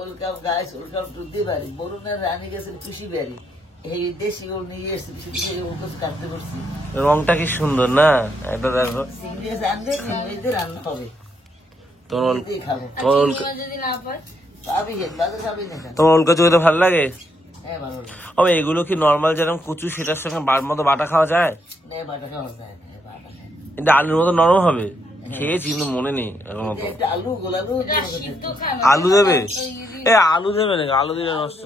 Welcome guys, welcome two দিবাড়ি। বরুণের রানী গেছেন খুশি বাড়ি, এই দেশি ওল নিয়ে এসেছি, সেদিকে ওলকাম কাটতে করছি। রংটা কি সুন্দর না, এটা দেখো। চিংড়ি মাছ আনবে, চিংড়ি দিয়ে রান্না হবে, তোমার দিয়ে খাবো। যদি না পাই পাবি হেন, বাজার খাবি না কেন? তোমার উল্কা চুকে ভালো লাগে? হ্যাঁ ভালো লাগে। হবে এগুলো কি নর্মাল যেরকম কচু সেটার সঙ্গে মতো বাটা খাওয়া যায়? হ্যাঁ বাটা খাওয়া যায় না, বাটা খায়। কিন্তু আলুর মতো নরম হবে? খেয়েছি কিন্তু মনে নেই এখন মতো। একটা আলু, গোলালু সিদ্ধ খায় আলু দেবে? এ আলু দেবে নাকি? আলু দিলে নষ্ট।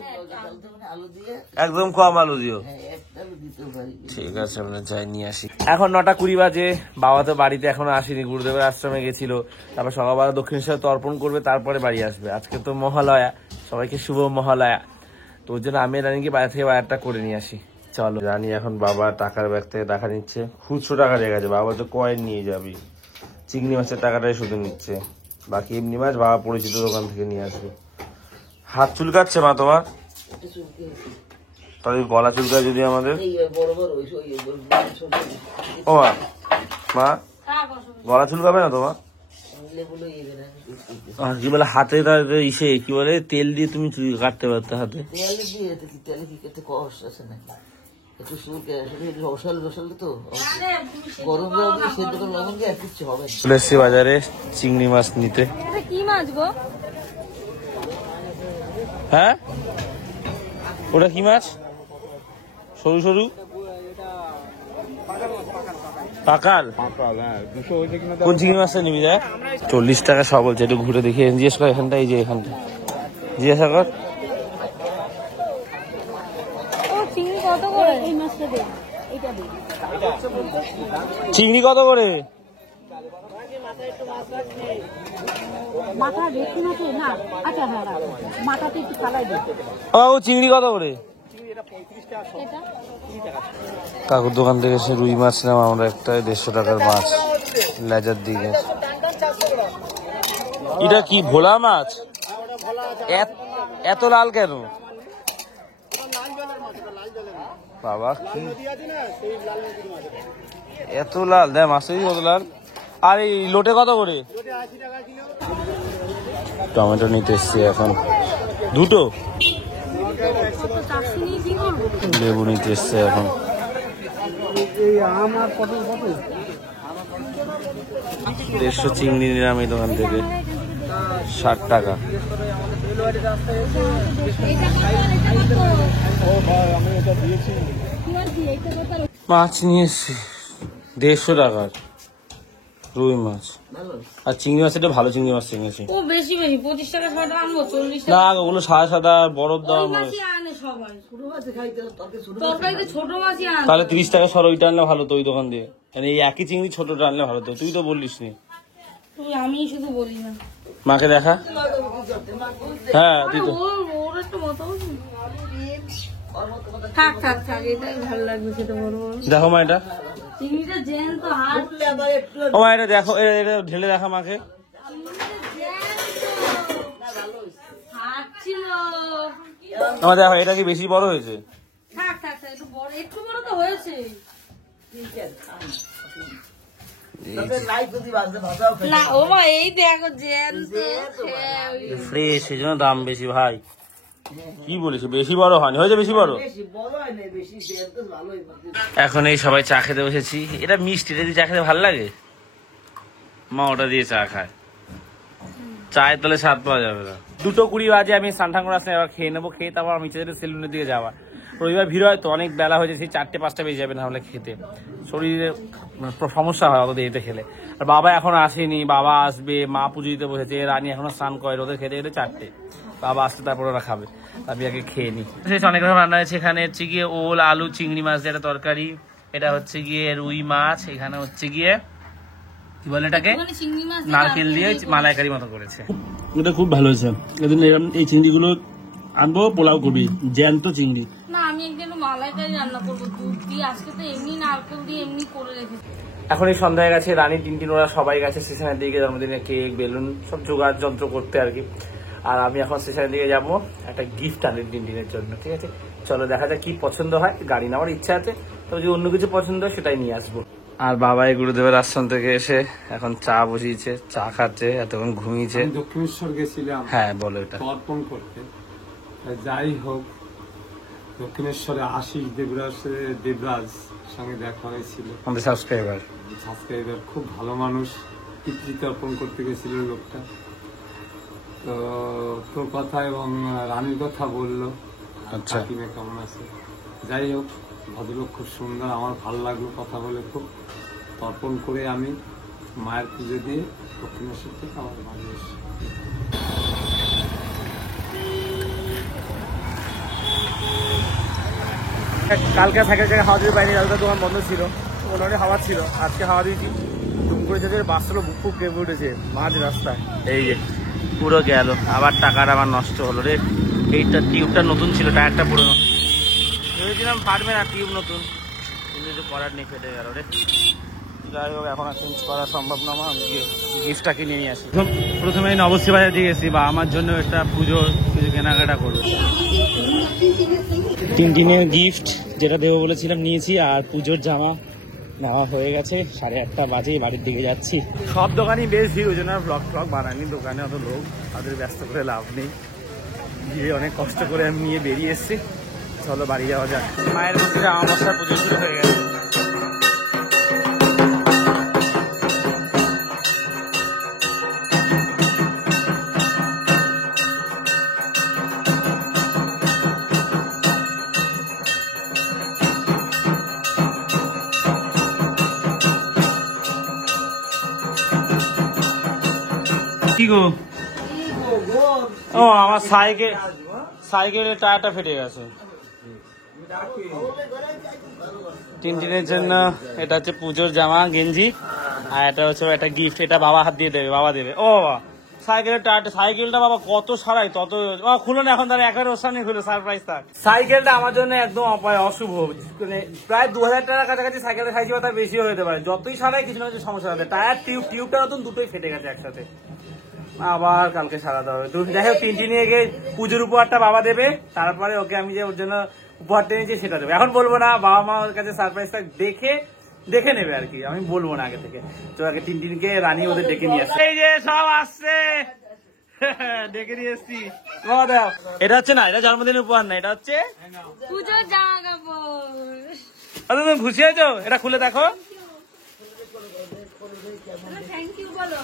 আলু দিয়ে, একদম কম আলু দিও। হ্যাঁ একটা আলু দিতেও পারি। ঠিক আছে, আমরা যাই নিয়ে আসি। এখন 9:20 বাজে। বাবা তো বাড়িতে এখনো আসেনি, গুরুদেবের আশ্রমে গেছিল। তারপর সকালবেলা দক্ষিণেশ্বরে তর্পণ করবে, তারপরে বাড়ি আসবে। আজকে তো মহালয়া, সবাইকে শুভ মহালয়া। তো ওর জন্য আমি রানীকে বাইরে থেকে বাজারটা করে নিয়ে আসি। চলো। রানী এখন বাবা টাকার ব্যাগ থেকে টাকা নিচ্ছে, খুচরো টাকা রেখে গেছে। বাবা তো কয়েন নিয়ে যাবি, চিংড়ি মাছের টাকাটাই শুধু নিচ্ছে, বাকি এমনি মাছ বাবা পরিচিত দোকান থেকে নিয়ে আসবে। হাত চুলকাচ্ছে মা তোমার? একটু চুলকে গেছে। তাহলে গলা চুলকায় যদি আমাদের? এই বড় বড় ওই ও মা, গলা চুলকাবে না তোমার? লেবুলো ইয়ে না, কি বলে হাতে ইসে কি বলে তেল দিয়ে তুমি চুল কাটতে পারতে হাতে? তেল দিয়ে তেলে কি করতে কষ্ট আছে নাকি? একটু চুলকে রসাল রসাল তো গরম জল দিয়ে সেদ্ধ করে লবণ দিয়ে আর কিচ্ছু হবে না। চলে এসছি বাজারে চিংড়ি মাছ নিতে। কি মাছ গো? হ্যাঁ ওটা কি মাছ? সরু সরু পাকাল? কোন চিংড়ি মাছটা নিবি? দেখ 40 টাকা সব বলছে, একটু ঘুরে দেখি জিজ্ঞেস কর এখানটা, এই যে এখানটা জিজ্ঞাসা কর। চিংড়ি কত করে? এই মাছটা দে, এটা দে। চিংড়ি কত করে? মাথা দেখি না তো না। আচ্ছা হ্যাঁ, মাথাতে একটু ফালাই দে। ও চিংড়ি কত করে? কাকুর দোকান থেকে সে রুই মাছ নিলাম আমরা, একটা 150 টাকার মাছ, লেজার দিকে। এটা কি ভোলা মাছ? এত লাল কেন বাবা? কি এত লাল? দেখ মাছটাই কত লাল। আর এই লোটে কত করে? টমেটো নিতে এসছি এখন দুটো, লেবু নিতে এসছে এখন। 150 চিংড়ি নিলাম এই দোকান থেকে, 60 টাকা। মাছ নিয়ে এসছি 150 টাকার রুই মাছ, আর চিংড়ি মাছ এটা ভালো চিংড়ি মাছ চিংড়ি। ও বেশি বেশি 25 টাকা ছটা আনবো, 40 না ওগুলো সাদা সাদা বরফ দেওয়া মাছ। আনে সবাই তরকারিতে ছোট মাছই আনে। তাহলে 30 টাকা সর ওইটা আনলে ভালো তো, ওই দোকান দিয়ে। মানে এই একই চিংড়ি ছোটটা আনলে ভালো তো, তুই তো বললিস নি। আমি শুধু বলি না, মাকে দেখা। হ্যাঁ তুই তো ওর একটু মতো থাক থাক থাক, এটাই ভালো লাগবে সেটা বড় বড়। দেখো মা এটা, চিংড়িটা জ্যান্ত হাত ও মা এটা দেখো, এটা ঢেলে দেখা মাকে। হাত ছিল। আমার দেখো এটা কি বেশি বড় হয়েছে? থাক থাক থাক, একটু বড়, একটু বড় তো হয়েছে না। ও মা এই দেখো জ্যান্ত ফ্রেশ, সেই জন্য দাম বেশি ভাই। কি বলিস বেশি বড় হয়নি, হয়েছে বেশি বড়। এখন এই সবাই চা খেতে বসেছি। এটা মিষ্টি, এটা দিয়ে চা খেতে ভালো লাগে। মা ওটা দিয়ে চা খায়, চায়ের তলে স্বাদ পাওয়া যাবে না। 2:20 বাজে, আমি স্নান করে আসলে এবার খেয়ে নেবো। খেয়ে তারপর আমি চাইতে সেলুনের দিকে যাওয়া। রবিবার ভিড় হয় তো, অনেক বেলা হয়েছে, সেই 4টে-5টা বেজে যাবে না হলে খেতে। শরীরে সমস্যা হয় অত দেরিতে খেলে। আর বাবা এখন আসেনি, বাবা আসবে। মা পুজো দিতে বসেছে, রানী এখনো স্নান করে, ওদের খেতে খেতে 4টে। বাবা আসতে তারপর ওরা খাবে, আমি আগে খেয়ে নিই। অনেক রকম রান্না হয়েছে। এখানে হচ্ছে গিয়ে ওল, আলু, চিংড়ি মাছ দিয়ে একটা তরকারি। এটা হচ্ছে গিয়ে রুই মাছ। এখানে হচ্ছে গিয়ে কি বলে এটাকে, নারকেল দিয়ে মালাইকারি মতো করেছে। ওটা খুব ভালো হয়েছে। এদিন এই চিংড়িগুলো আনবো, পোলাও করবি, জ্যান্ত চিংড়ি। না আমি একদিন মালাইকারি রান্না করবো দুধ দিয়ে, আজকে তো এমনি নারকেল দিয়ে এমনি করে রেখেছি। এখন এই সন্ধ্যায় গেছে, রানী টিনটিন ওরা সবাই গেছে স্টেশনের দিকে, জন্মদিনে কেক, বেলুন সব জোগাড় যন্ত্র করতে আর কি। আর আমি এখন স্টেশনের দিকে যাবো একটা গিফট আনি টিনটিনের জন্য। ঠিক আছে, চলো দেখা যাক কি পছন্দ হয়। গাড়ি নেওয়ার ইচ্ছা আছে, তবে যদি অন্য কিছু পছন্দ হয় সেটাই নিয়ে আসবো। আর বাবা এই গুরুদেবের আশ্রম থেকে এসে এখন চা বসিয়েছে, চা খাচ্ছে, এতক্ষণ ঘুমিয়েছে। দক্ষিণেশ্বর গেছিলাম, হ্যাঁ বলো এটা। তর্পণ করতে। যাই হোক, দক্ষিণেশ্বরে আশিস দেবরাজ সঙ্গে দেখা হয়েছিল, আমাদের সাবস্ক্রাইবার। খুব ভালো মানুষ, পিতৃতর্পণ করতে গেছিল লোকটা। তো তোর কথা এবং রানীর কথা বললো, আচ্ছা। কাকিমা কেমন আছে। যাই হোক, ভদ্রলোক খুব সুন্দর, আমার ভালো লাগলো কথা বলে খুব। তর্পণ করে আমি মায়ের পুজো দিয়ে দক্ষিণেশ্বর থেকে আমার বাড়ি এসে কালকে সাইকেল থেকে হাওয়া দিতে পারিনি, কালকে দোকান বন্ধ ছিল, মোটামুটি হাওয়া ছিল। আজকে হাওয়া দিয়েছি, দুম করে যেতে বাসগুলো বুক খুব কেঁপে উঠেছে মাঝ রাস্তায়। এই যে পুরো গেল, আবার টাকাটা আবার নষ্ট হলো রে। এইটা টিউবটা নতুন ছিল, টায়ারটা পুরনো, ভেবেছিলাম ফাটবে না, টিউব নতুন, কিন্তু কিছু করার নেই, ফেটে গেল রে। যাই হোক, এখন আর চেঞ্জ করা সম্ভব না, আমার গিফটটা কিনে নিয়ে আসি। প্রথমে নবশ্রী বাজার দিয়ে গেছি, বা আমার জন্য একটা পুজোর কিছু কেনাকাটা করবে। টিনটিনের গিফট যেটা দেবো বলেছিলাম নিয়েছি, আর পুজোর জামা নেওয়া হয়ে গেছে। 8:30 বাজে, বাড়ির দিকে যাচ্ছি। সব দোকানই বেশ ভিড়, ওই জন্য ব্লগ ট্লগ বানায়নি, দোকানে অত লোক, তাদের ব্যস্ত করে লাভ নেই। গিয়ে অনেক কষ্ট করে আমি নিয়ে বেরিয়ে এসেছি, চলো বাড়ি যাওয়া যাক। মায়ের মন্দিরে আমাবস্যার পুজো শুরু হয়ে গেছে। কি গো? ও আমার সাইকেলের টায়ারটা ফেটে গেছে। টিনটিনের জন্য এটা হচ্ছে পুজোর জামা গেঞ্জি, আর এটা হচ্ছে একটা গিফট, এটা বাবা হাত দিয়ে দেবে, বাবা দেবে। ও বাবা, সাইকেলের টায়ারটা, সাইকেলটা বাবা কত সারাই তত খুলো না, এখন তারা 11 সামনে খুলে সারপ্রাইজ থাক। সাইকেলটা আমার জন্য একদম অশুভ, মানে প্রায় 2000 টাকার কাছাকাছি সাইকেলের খাইছি, বা তার বেশিও হতে পারে। যতই সারাই কিছু না কিছু সমস্যা হবে। টায়ার টিউবটা নতুন, দুটোই ফেটে গেছে একসাথে, আবার কালকে সারাতে হবে। তুমি যাই হোক, টিনটিনি নিয়ে গিয়ে পুজোর উপহারটা বাবা দেবে, তারপরে ওকে আমি যে ওর জন্য উপহারটা নিয়েছি সেটা দেবে। এখন বলবো না, বাবা মা ওর কাছে সারপ্রাইজটা দেখে নেবে আর কি, আমি বলবো না আগে থেকে। তো আগে টিনটিনকে রানী ওদের ডেকে নিয়ে আসছে, এই যে সব আসছে, ডেকে নিয়ে এসছি। বাবা দাও, এটা হচ্ছে না, এটা জন্মদিনের উপহার না, এটা হচ্ছে পুজোর জামা কাপড়। আচ্ছা, তুমি খুশি হয়েছো? এটা খুলে দেখো, থ্যাংক ইউ বলো।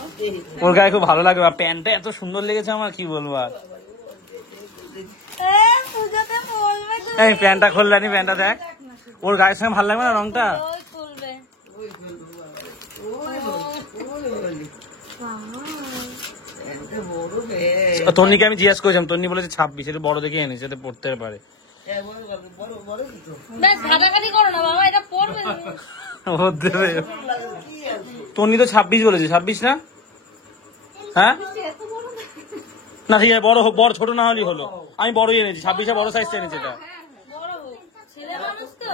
ওর গায়ে খুব ভালো লাগবে, প্যান্টটা এত সুন্দর লেগেছে আমার, কি বলবো আর। পুজোতে পরবে তো, এই প্যান্টটা খুললানি, প্যান্টটা দেখ, ওর গায়ের সঙ্গে ভালো লাগবে না রংটা? ওই খুলবে। তন্নিকে আমি জিজ্ঞাসা করেছিলাম, তন্নি বলেছে 26, এটা বড় দেখে এনেছে, যাতে পড়তে পারে। বেশ ঘাটাঘাটি করো না বাবা, এটা পরবে। ও দেবে, তন্নি তো 26 বলেছে, 26 না? হ্যাঁ না, ঠিক আছে, বড় হোক, বড় ছোট না হলেই হলো। আমি বড়ই এনেছি, 26 বড় সাইজটা এনেছি। এটা বড় হোক, ছেলে মানুষ তো।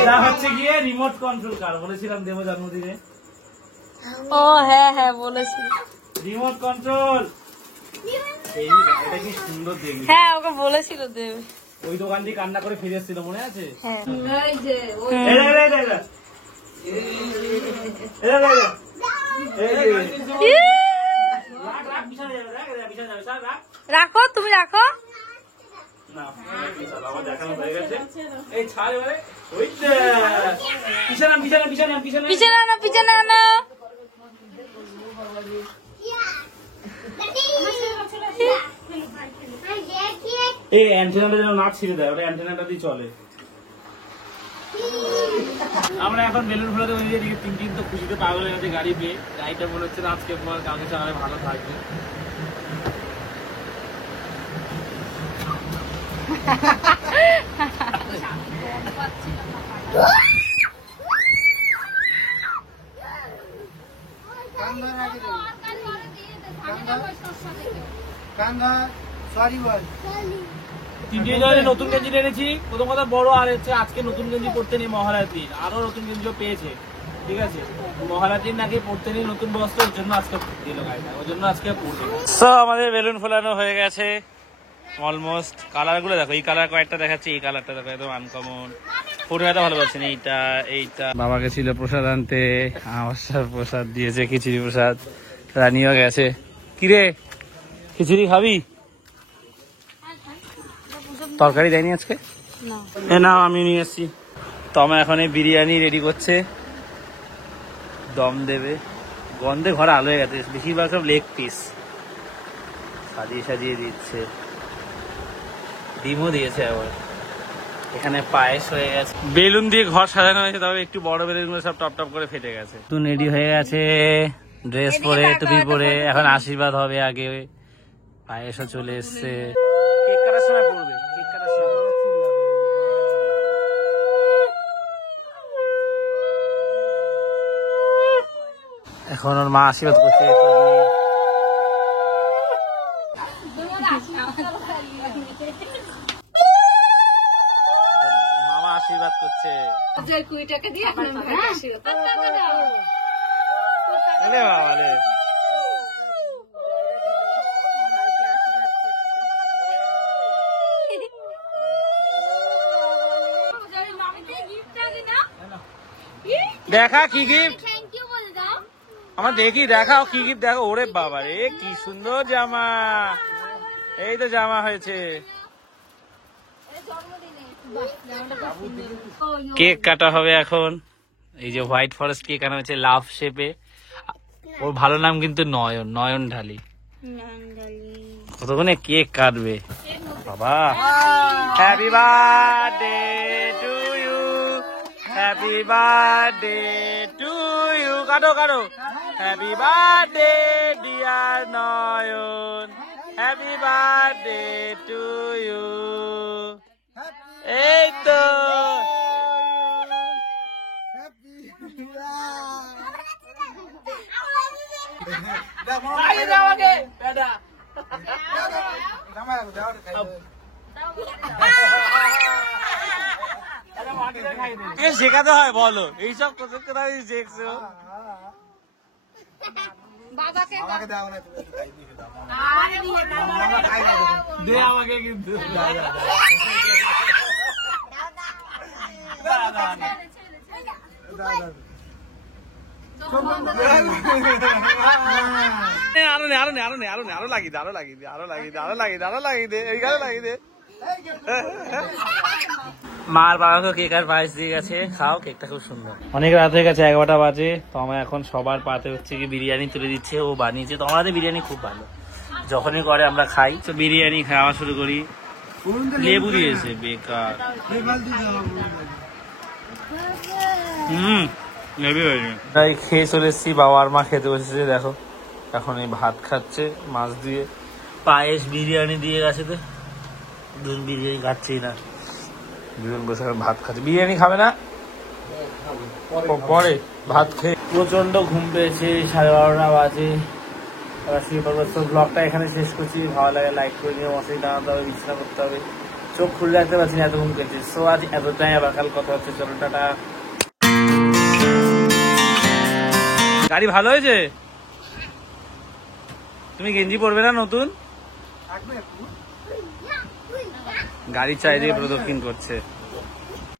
এটা হচ্ছে গিয়ে রিমোট কন্ট্রোল কার, বলেছিলাম দেবো জন্মদিনে। ও হ্যাঁ হ্যাঁ বলেছি, রিমোট কন্ট্রোল। এই এটা কি সুন্দর দেখলি। হ্যাঁ ওকে বলেছিল দেবে। ওই দোকান দিয়ে কান্না করে ফিরে এসেছিল, মনে আছে? হ্যাঁ রাখো, তুমি রাখো। পিছনে আনো, পিছনে আনো। এই অ্যান্টেনাটা যেন না ছিঁড়ে দেয়, ওটা অ্যান্টেনাটা দিয়ে চলে। আমরা এখন বেলুন ফোলাতে ওই দিকে টিনটিন তো খুশিতে পাগল হয়ে গেছে গাড়ি পেয়ে। গাড়িটা মনে হচ্ছে না আজকে পর কালকে সকালে ভালো থাকবে। নতুন গেঞ্জি এনেছি, প্রথম কথা বড়, আর হচ্ছে আজকে নতুন গেঞ্জি পড়তে নেই মহারাত্রির, আরো নতুন গেঞ্জিও পেয়েছে, ঠিক আছে? মহারাত্রির নাকি পড়তে নেই নতুন বস্ত্র, ওর জন্য আজকে দিল গাড়িটা, ওর জন্য আজকে পড়বে। আমাদের বেলুন ফোলানো হয়ে গেছে, অলমোস্ট। কালার গুলো দেখো, এই কালার কয়েকটা দেখাচ্ছি, এই কালারটা দেখো একদম আনকমন। পূর্ণিমাটা ভালো পাচ্ছেন। এইটা বাবাকে ছিল প্রসাদ আনতে, আমার প্রসাদ দিয়েছে, খিচুড়ি প্রসাদ। রানিও গেছে। কিরে খিচুড়ি খাবি? তরকারি দেয়নি আজকে? না আমি নিয়ে এসছি। তো আমার এখন এই বিরিয়ানি রেডি করছে, দম দেবে। গন্ধে ঘরে আলো হয়ে গেছে, বেশিরভাগ সব লেগ পিস সাজিয়ে সাজিয়ে দিচ্ছে। ডিমও দিয়েছে আবার। এখানে পায়েস হয়ে গেছে, বেলুন দিয়ে ঘর সাজানো হয়েছে, তবে একটু বড় বেলুন গুলো সব টপ টপ করে ফেটে গেছে। তুই রেডি হয়ে গেছে, ড্রেস পরে টুপি পরে, এখন আশীর্বাদ হবে আগে। পায়েসও চলে এসছে। কেক কাটার সময় পড়বে, কেক কাটার সময়। এখন ওর মা আশীর্বাদ করছে। মামা আশীর্বাদ করছে। দেখা কি গিফট আমার, দেখি দেখাও কি গিফট। দেখো, ওরে বাবা রে, কি সুন্দর জামা। এই তো জামা হয়েছে। কেক কাটা হবে এখন। এই যে হোয়াইট ফরেস্ট কেক আনা হয়েছে লাভ শেপে। ওর ভালো নাম কিন্তু নয়ন, নয়ন ঢালি। কতক্ষণে কেক কাটবে বাবা। Happy birthday to you, happy birthday to you. কাটো কাটো। Happy birthday dear Nayan, happy birthday to you. এই তো শেখাতে হয় বলো, এইসব কথা দেখছো। আমাকে কিন্তু আরো লাগিয়ে দে। মার বাবাকে কেক আর পায়েস দিয়ে গেছে, খাও। কেকটা খুব সুন্দর। অনেক রাত হয়ে গেছে, 11টা বাজে। তো আমার এখন সবার পাতে হচ্ছে কি বিরিয়ানি তুলে দিচ্ছে, ও বানিয়েছে। তো আমাদের বিরিয়ানি খুব ভালো, যখনই করে আমরা খাই। তো বিরিয়ানি খাওয়া শুরু করি। লেবু দিয়েছে, বেকার। তাই খেয়ে চলে এসেছি, বাবা আর মা খেতে বসেছে। দেখো এখন এই ভাত খাচ্ছে মাছ দিয়ে, পায়েস বিরিয়ানি দিয়ে গেছে। তো দুজন বিরিয়ানি খাচ্ছেই না, দুজন বসে ভাত খাচ্ছে। বিরিয়ানি খাবে না পরে, ভাত খেয়ে। প্রচন্ড ঘুম পেয়েছে, 12:30 বাজে। এবার শুয়ে পড়বো। তো ব্লগটা এখানে শেষ করছি। ভালো লাগে লাইক করে নিয়ে, মশারি টানাতে হবে, বিছানা করতে হবে। চোখ খুলে রাখতে পারছি না, এত ঘুম পেয়েছে। সো আজ এতটাই, আবার কাল কথা হচ্ছে। চলো টাটা। গাড়ি ভালো হয়েছে? তুমি গেঞ্জি পরবে না নতুন? গাড়ি চারিদিকে প্রদক্ষিণ করছে।